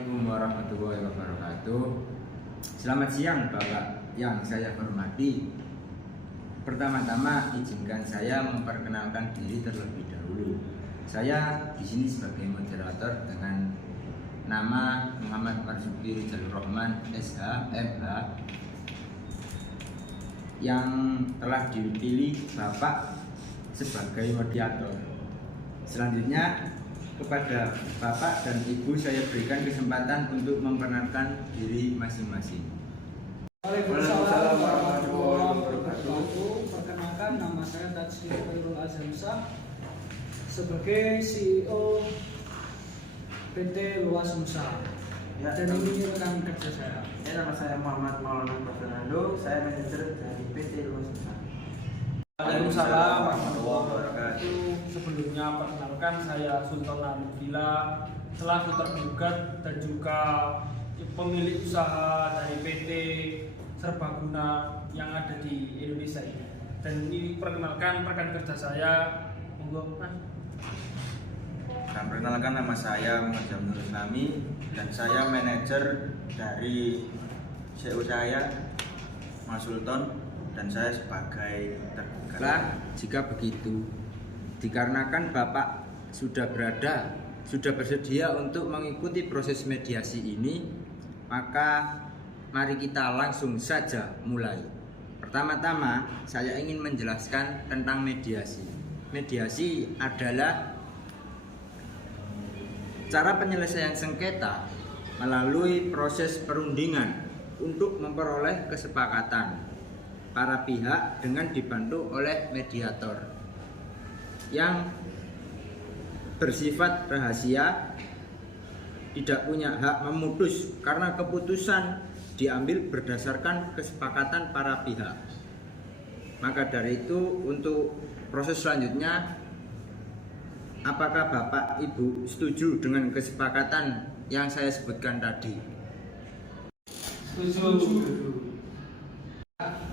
Assalamualaikum warahmatullahi wabarakatuh. Selamat siang Bapak yang saya hormati. Pertama-tama izinkan saya memperkenalkan diri terlebih dahulu. Saya di sini sebagai moderator dengan nama Muhammad Marzuki Rizalur Rahman SH MH yang telah dipilih Bapak sebagai moderator. Selanjutnya kepada Bapak dan Ibu saya berikan kesempatan untuk memperkenalkan diri masing-masing. Waalaikumsalam warahmatullahi wabarakatuh. Perkenalkan, nama saya Tatsir Khairul Azhamsah sebagai CEO PT Luas Nusa. Dan ini rekan kerja saya. Nama saya Muhammad Maulana Fernando, saya manajer dari PT Luas Nusa. Waalaikumsalam warahmatullahi wabarakatuh. Sebelumnya perkenalkan, saya Sultan Anubila selaku tergugat dan juga pemilik usaha dari PT Serbaguna yang ada di Indonesia ini. Dan ini perkenalkan rekan kerja saya, monggo Mas. Perkenalkan, nama saya Muhammad Jamil Islami dan saya manajer dari CEO saya Mas Sultan dan saya sebagai tergugat. Jika begitu, dikarenakan Bapak sudah bersedia untuk mengikuti proses mediasi ini, maka mari kita langsung saja mulai. Pertama-tama, saya ingin menjelaskan tentang mediasi. Mediasi adalah cara penyelesaian sengketa melalui proses perundingan untuk memperoleh kesepakatan para pihak dengan dibantu oleh mediator yang bersifat rahasia, tidak punya hak memutus karena keputusan diambil berdasarkan kesepakatan para pihak. Maka dari itu, untuk proses selanjutnya, apakah Bapak Ibu setuju dengan kesepakatan yang saya sebutkan tadi? Setuju.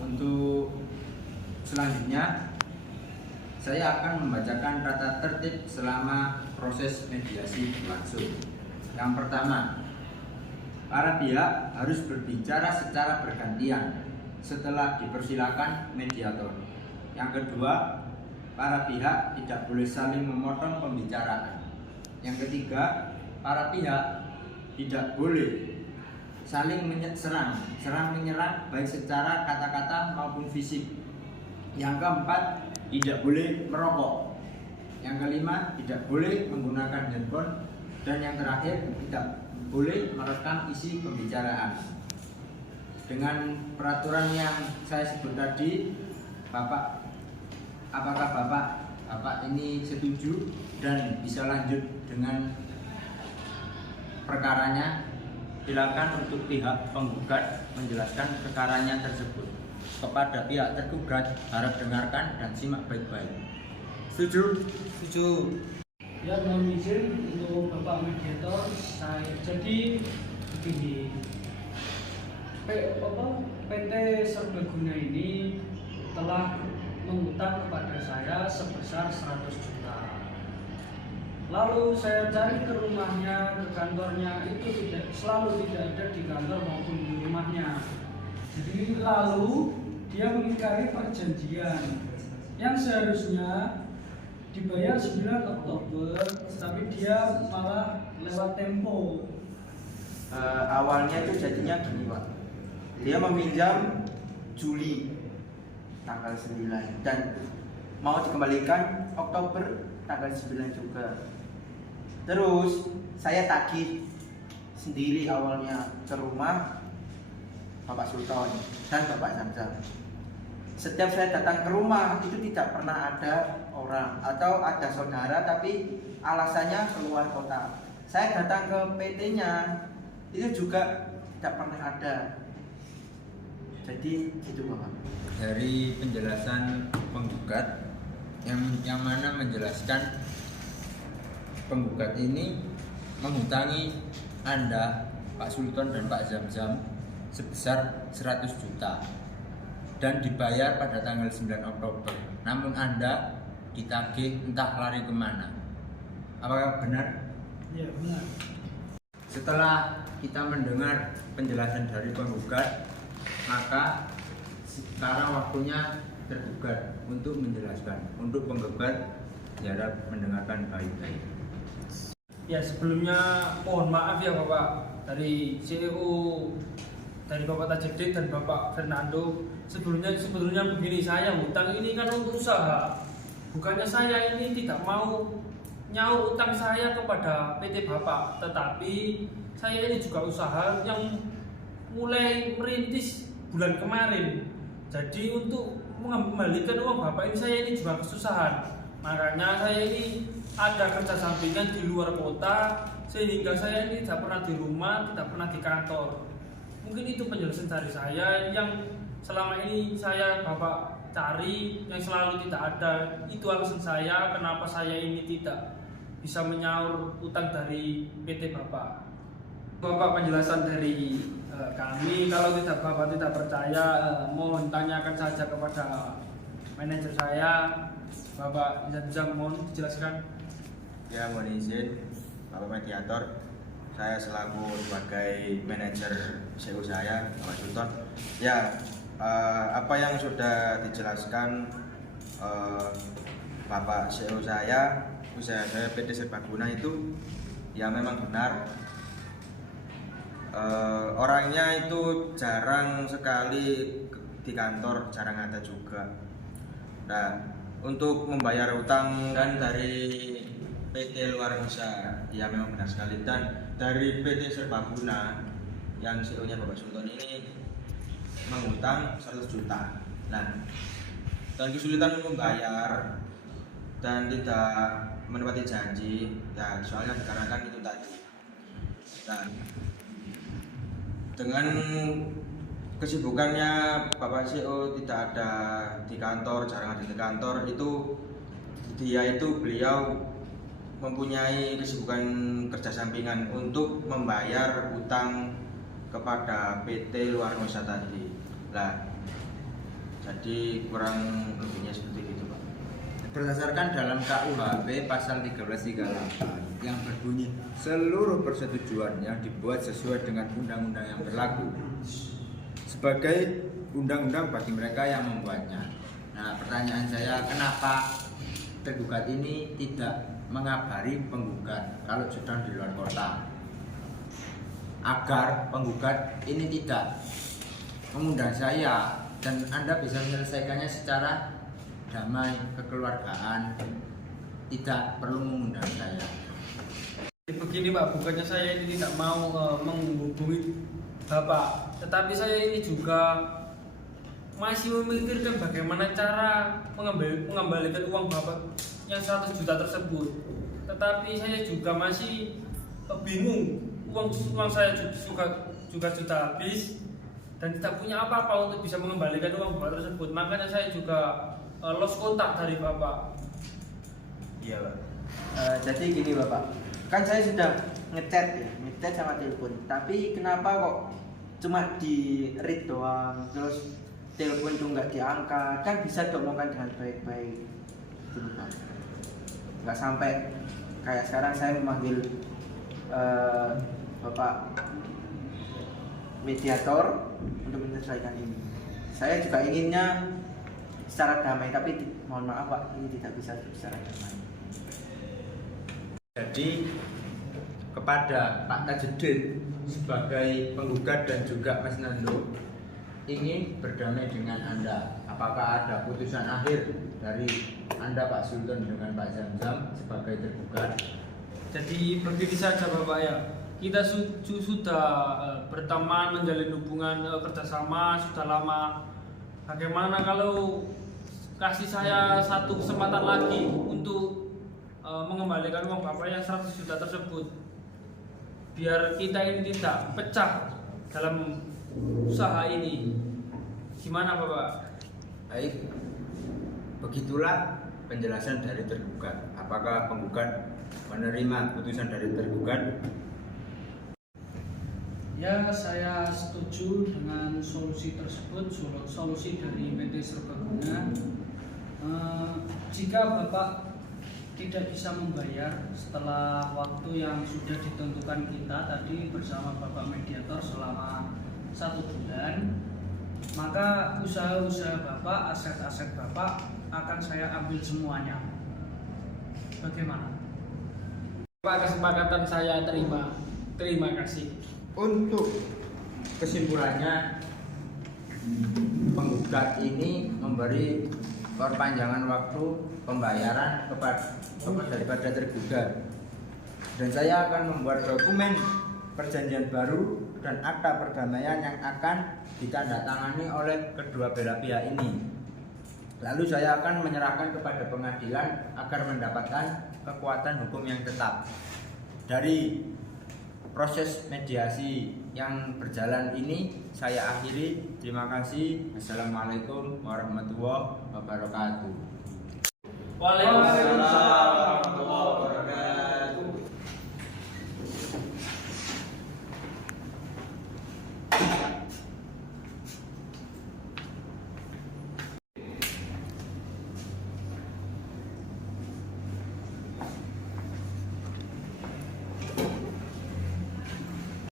Untuk selanjutnya, saya akan membacakan tata tertib selama proses mediasi berlangsung. Yang pertama, para pihak harus berbicara secara bergantian setelah dipersilakan mediator. Yang kedua, para pihak tidak boleh saling memotong pembicaraan. Yang ketiga, para pihak tidak boleh saling serang menyerang baik secara kata-kata maupun fisik. Yang keempat, tidak boleh merokok. Yang kelima, tidak boleh menggunakan handphone. Dan yang terakhir, tidak boleh merekam isi pembicaraan. Dengan peraturan yang saya sebut tadi, apakah Bapak ini setuju dan bisa lanjut dengan perkaranya? Silakan untuk pihak penggugat menjelaskan perkaranya tersebut. Kepada pihak tergugat, harap dengarkan dan simak baik-baik. Setuju? Setuju. Ya, mohon izin untuk Bapak mediator, jadi begini. PT Serbaguna ini telah mengutang kepada saya sebesar 100 juta. Lalu saya cari ke rumahnya, ke kantornya, itu selalu tidak ada di kantor maupun di rumahnya. Jadi lalu dia mengingkari perjanjian yang seharusnya dibayar 9 Oktober, tapi dia malah lewat tempo. Awalnya itu jadinya gini Pak, dia meminjam Juli tanggal 9 dan mau dikembalikan Oktober tanggal 9 juga. Terus saya tagih sendiri awalnya ke rumah Bapak Sultan dan Bapak Zamzam. Setiap saya datang ke rumah itu tidak pernah ada orang atau ada saudara, tapi alasannya keluar kota. Saya datang ke PT-nya itu juga tidak pernah ada. Jadi itu Bapak. Dari penjelasan penggugat yang mana menjelaskan penggugat ini menghutangi Anda, Pak Sultan dan Pak Zamzam sebesar 100 juta dan dibayar pada tanggal 9 Oktober. Namun Anda ditagih entah lari kemana. Apakah benar? Ya, benar. Setelah kita mendengar penjelasan dari penggugat, maka sekarang waktunya tergugat untuk menjelaskan. Untuk penggugat diharap mendengarkan baik-baik. Ya, sebelumnya mohon maaf ya Bapak, dari CEO, dari Bapak Tajuddin dan Bapak Fernando. Sebetulnya begini, saya hutang ini kan untuk usaha. Bukannya saya ini tidak mau nyaur utang saya kepada PT Bapak, tetapi saya ini juga usaha yang mulai merintis bulan kemarin. Jadi untuk mengembalikan uang Bapak ini, saya ini juga kesusahan. Makanya saya ini ada kerja sampingan di luar kota, sehingga saya ini tidak pernah di rumah, tidak pernah di kantor. Mungkin itu penjelasan dari saya yang selama ini saya Bapak cari, yang selalu tidak ada. Itu alasan saya kenapa saya ini tidak bisa menyaur utang dari PT Bapak. Bapak, penjelasan dari kami, kalau Bapak tidak percaya, mohon tanyakan saja kepada manajer saya. Bapak Izan, mohon dijelaskan. Ya, mohon izin Bapak Mediator, saya selaku sebagai manajer CEO saya, Bapak Sultan. Ya, apa yang sudah dijelaskan Bapak CEO saya, usaha saya PT Serbaguna itu ya memang benar. Orangnya itu jarang sekali di kantor, jarang ada juga. Nah, untuk membayar utang kan dari PT Luar Nusa, ya memang benar sekali. Dan dari PT Serbaguna yang CEO-nya Bapak Sultan ini mengutang 100 juta. Nah, dan kesulitan membayar dan tidak menepati janji, ya soalnya dikarenakan itu tadi. Nah, dengan kesibukannya Bapak CEO tidak ada di kantor, jarang ada di kantor, beliau mempunyai kesibukan kerja sampingan untuk membayar utang kepada PT Luar Nusa tadi. Nah, jadi kurang lebihnya seperti itu, Pak. Berdasarkan dalam KUHP pasal 1338 yang berbunyi seluruh persetujuan yang dibuat sesuai dengan undang-undang yang berlaku sebagai undang-undang bagi mereka yang membuatnya. Nah, pertanyaan saya, kenapa tergugat ini tidak mengabari penggugat kalau sedang di luar kota, agar penggugat ini tidak mengundang saya dan Anda bisa menyelesaikannya secara damai, kekeluargaan, tidak perlu mengundang saya. Begini Pak, bukannya saya ini tidak mau menghubungi Bapak, tetapi saya ini juga masih memikirkan bagaimana cara mengembalikan uang Bapak yang 100 juta tersebut. Tetapi saya juga masih bingung, uang saya juga sudah habis dan tidak punya apa-apa untuk bisa mengembalikan uang Bapak tersebut. Makanya saya juga lost kontak dari Bapak. Iya, Pak. Jadi gini Bapak, kan saya sudah ngechat sama telepon, tapi kenapa kok cuma di read doang, terus telepon tuh nggak diangkat? Kan bisa diomongkan dengan baik-baik gitu Pak. Nggak sampai kayak sekarang saya memanggil Bapak mediator untuk menyelesaikan ini. Saya juga inginnya secara damai, tapi mohon maaf Pak, ini tidak bisa secara damai. Jadi kepada Pak Tajuddin sebagai penggugat dan juga Mas Nando ingin berdamai dengan Anda. Apakah ada putusan akhir dari Anda Pak Sultan dengan Pak Zamzam sebagai tergugat? Jadi begini saja Bapak ya, kita sudah berteman, menjalin hubungan kerjasama sudah lama. Bagaimana kalau kasih saya satu kesempatan lagi untuk mengembalikan uang Bapak yang 100 juta tersebut, biar kita ini tidak pecah dalam usaha ini. Gimana Bapak? Baik, begitulah penjelasan dari tergugat. Apakah penggugat menerima putusan dari tergugat? Ya, saya setuju dengan solusi tersebut, solusi dari PT Serbaguna. Jika Bapak tidak bisa membayar setelah waktu yang sudah ditentukan kita tadi bersama Bapak mediator selama 1 bulan, maka usaha-usaha Bapak, aset-aset Bapak akan saya ambil semuanya. Bagaimana? Pak, kesepakatan saya terima. Terima kasih. Untuk kesimpulannya, penggugat ini memberi perpanjangan waktu pembayaran daripada tergugat, dan saya akan membuat dokumen perjanjian baru dan akta perdamaian yang akan ditandatangani oleh kedua belah pihak ini. Lalu saya akan menyerahkan kepada pengadilan agar mendapatkan kekuatan hukum yang tetap. Dari proses mediasi yang berjalan ini saya akhiri. Terima kasih. Assalamualaikum warahmatullahi wabarakatuh. Waalaikumsalam warahmatullahi wabarakatuh.